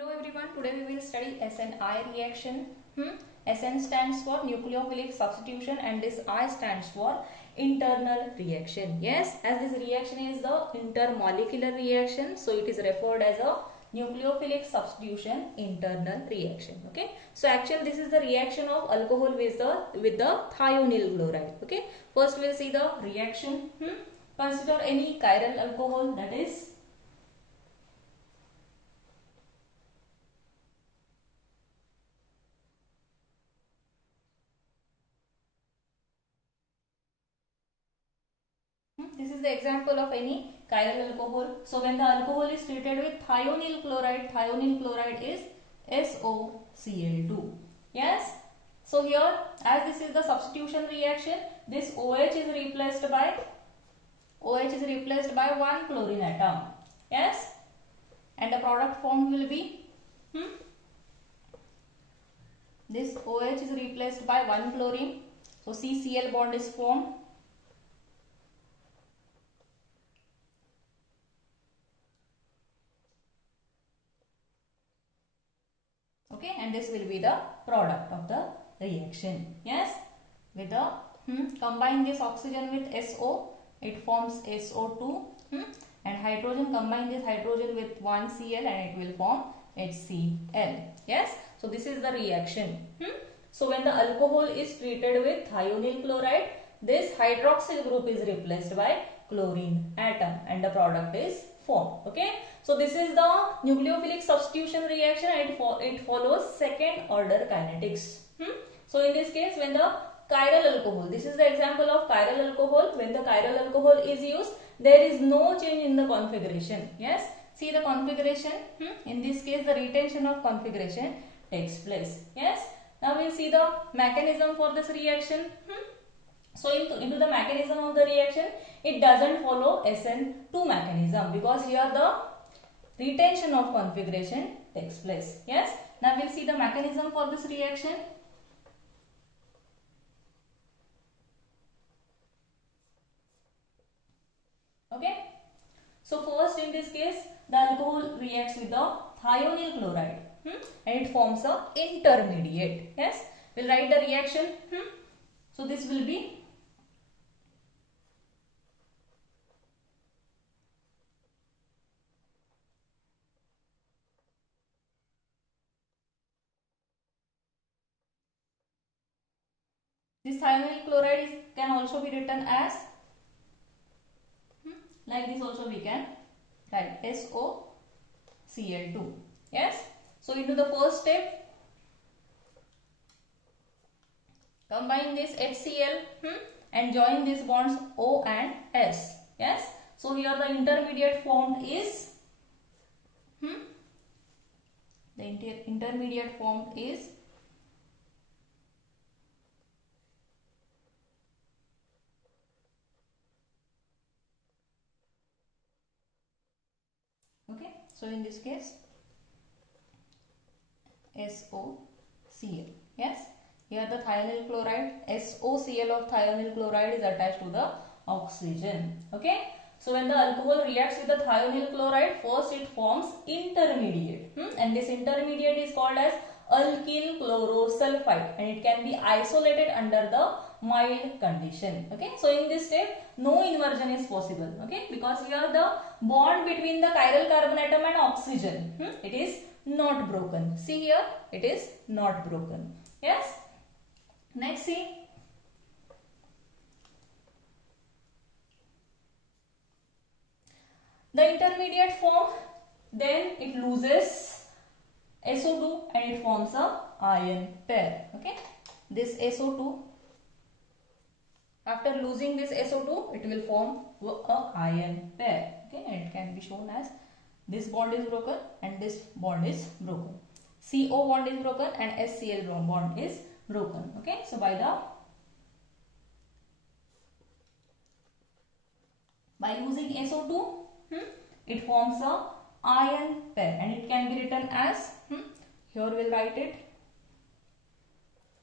Hello everyone, today we will study SNI reaction. SN stands for nucleophilic substitution and this I stands for internal reaction. Yes, as this reaction is the intermolecular reaction, so it is referred as a nucleophilic substitution internal reaction. Okay, so actually this is the reaction of alcohol with the thionyl chloride. Okay, first we will see the reaction. Consider any chiral alcohol, that is this is the example of any chiral alcohol. So when the alcohol is treated with thionyl chloride is SOCl2. Yes. So here, as this is the substitution reaction, this OH is replaced by one chlorine atom. Yes. And the product formed will be this OH is replaced by one chlorine. So CCl bond is formed. Okay, and this will be the product of the reaction. Yes, with the combine this oxygen with SO, it forms SO2, and hydrogen, combine this hydrogen with one Cl and it will form HCl. Yes, so this is the reaction. So when the alcohol is treated with thionyl chloride, this hydroxyl group is replaced by chlorine atom and the product is formed. Okay, so this is the nucleophilic substitution reaction and it follows second order kinetics. So in this case, when the chiral alcohol, this is the example of chiral alcohol, when the chiral alcohol is used, there is no change in the configuration. Yes, see the configuration. In this case, the retention of configuration takes place. Yes, now we will see the mechanism for this reaction. So into the mechanism of the reaction, it doesn't follow SN2 mechanism because here the retention of configuration takes place. Yes, now we'll see the mechanism for this reaction. Okay, so first in this case, the alcohol reacts with the thionyl chloride and it forms a intermediate. Yes, we'll write the reaction. So this will be this thionyl chloride can also be written as like this. Also we can write SOCl2. Yes. So into the first step, combine this HCl and join these bonds O and S. Yes. So here the intermediate formed is okay. So in this case, SOCl. Yes. Here the thionyl chloride, SOCl of thionyl chloride is attached to the oxygen. Okay. So when the alcohol reacts with the thionyl chloride, first it forms intermediate. And this intermediate is called as alkyl chlorosulfide and it can be isolated under the mild condition. Okay, so in this step no inversion is possible. Okay, because here the bond between the chiral carbon atom and oxygen it is not broken. See here, it is not broken. Yes. Next, see the intermediate form, then it loses SO2 and it forms a ion pair. Okay, this SO2, after losing this SO2, it will form a ion pair. Okay, and it can be shown as this bond is broken and this bond is broken. CO bond is broken and SCl bond is broken. Okay, so by losing SO2, it forms a ion pair and it can be written as here we'll write it.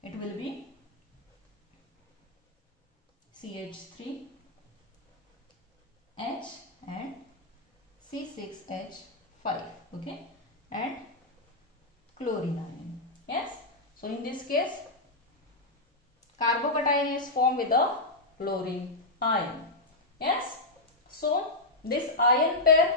It will be CH3H and C6H5. Okay, and is formed with the chlorine ion. Yes. So this ion pair,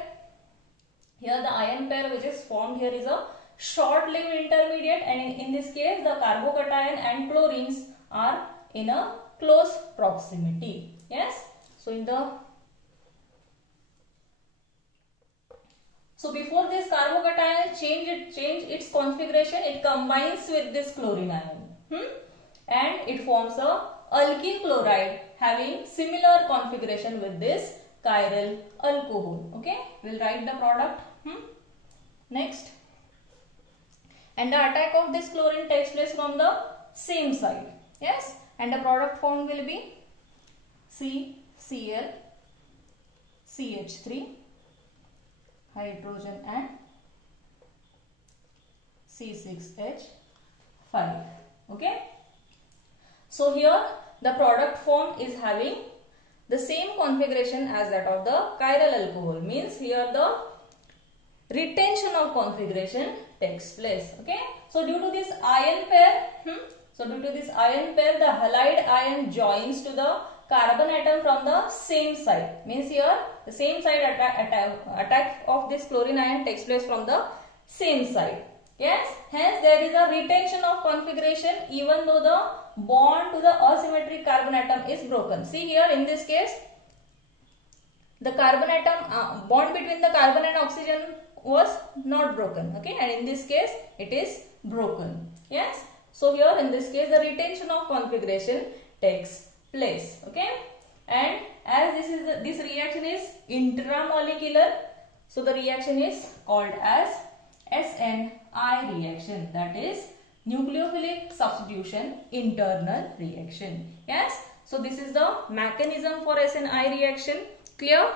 here the ion pair which is formed here is a short-lived intermediate, and in this case the carbocation and chlorines are in a close proximity. Yes. So before this carbocation change its configuration, it combines with this chlorine ion, and it forms a alkene chloride having similar configuration with this chiral alcohol. Okay, we'll write the product. Next, and the attack of this chlorine takes place from the same side. Yes, and the product formed will be CCl, CH3, hydrogen and C6H5. Okay. So here the product form is having the same configuration as that of the chiral alcohol. Means here the retention of configuration takes place. Okay. So due to this ion pair, the halide ion joins to the carbon atom from the same side. Means here the same side attack of this chlorine ion takes place from the same side. Yes. Hence there is a retention of configuration even though the bond to the asymmetric carbon atom is broken. See here in this case, the carbon atom bond between the carbon and oxygen was not broken. Okay, and in this case it is broken. Yes. So here in this case the retention of configuration takes place. Okay, and as this reaction is intramolecular, so the reaction is called as SNI reaction, that is nucleophilic substitution internal reaction. Yes. So this is the mechanism for SNI reaction. Clear?